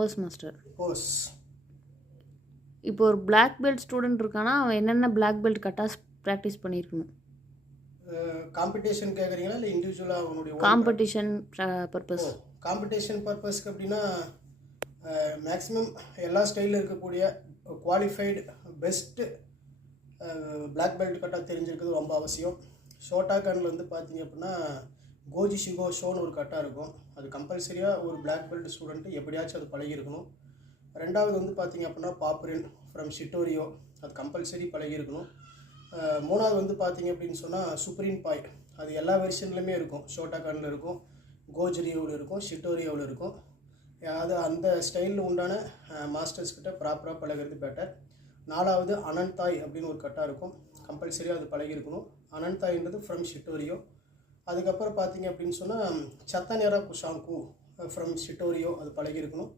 Hose master. Hose. இப்போ ஒரு black belt student இருக்கானா அவன் என்னென்ன பிளாக் பெல்ட் கட்டாஸ் ப்ராக்டிஸ் பண்ணியிருக்கணும்? காம்படிஷன் கேட்குறீங்களா இல்லை இண்டிவிஜுவலாக அவனுடைய காம்படிஷன் பர்பஸ். காம்படிஷன் பர்பஸ்க்கு அப்படின்னா மேக்ஸிமம் எல்லா ஸ்டைலில் இருக்கக்கூடிய குவாலிஃபைடு பெஸ்ட்டு பிளாக் பெல்ட் கட்டாக தெரிஞ்சிருக்கிறது ரொம்ப அவசியம். ஷோட்டாகானில் வந்து பார்த்தீங்க அப்படின்னா கோஜி ஷிகோ ஷோன்னு ஒரு கட்டாக இருக்கும். அது கம்பல்சரியாக ஒரு பிளாக் பெல்ட் ஸ்டூடெண்ட்டு எப்படியாச்சும் அது பழகியிருக்கணும். ரெண்டாவது வந்து பார்த்தீங்க அப்படின்னா பாப்ரின் ஃப்ரம் ஷிட்டோரியோ, அது கம்பல்சரி பழகியிருக்கணும். மூணாவது வந்து பார்த்தீங்க அப்படின்னு சொன்னால் சுப்ரீம் பாய், அது எல்லா வெர்ஷன்லையுமே இருக்கும். ஷோட்டாகானில் இருக்கும், கோஜரியோவில் இருக்கும், ஷிட்டோரியோவில் இருக்கும். அது அந்த ஸ்டைலில் உண்டான மாஸ்டர்ஸ் கிட்ட ப்ராப்பராக பழகிறது பெட்டர். நாலாவது அனந்தாய் அப்படின்னு ஒரு கட்டாக இருக்கும், கம்பல்சரியாக அது பழகியிருக்கணும். அனந்தாய்ன்றது ஃப்ரம் ஷிட்டோரியோ. அதுக்கப்புறம் பார்த்தீங்க அப்படின்னு சொன்னால் சத்தனேரா குஷாங்கு ஃப்ரம் ஷிட்டோரியோ, அது பழகியிருக்கணும்.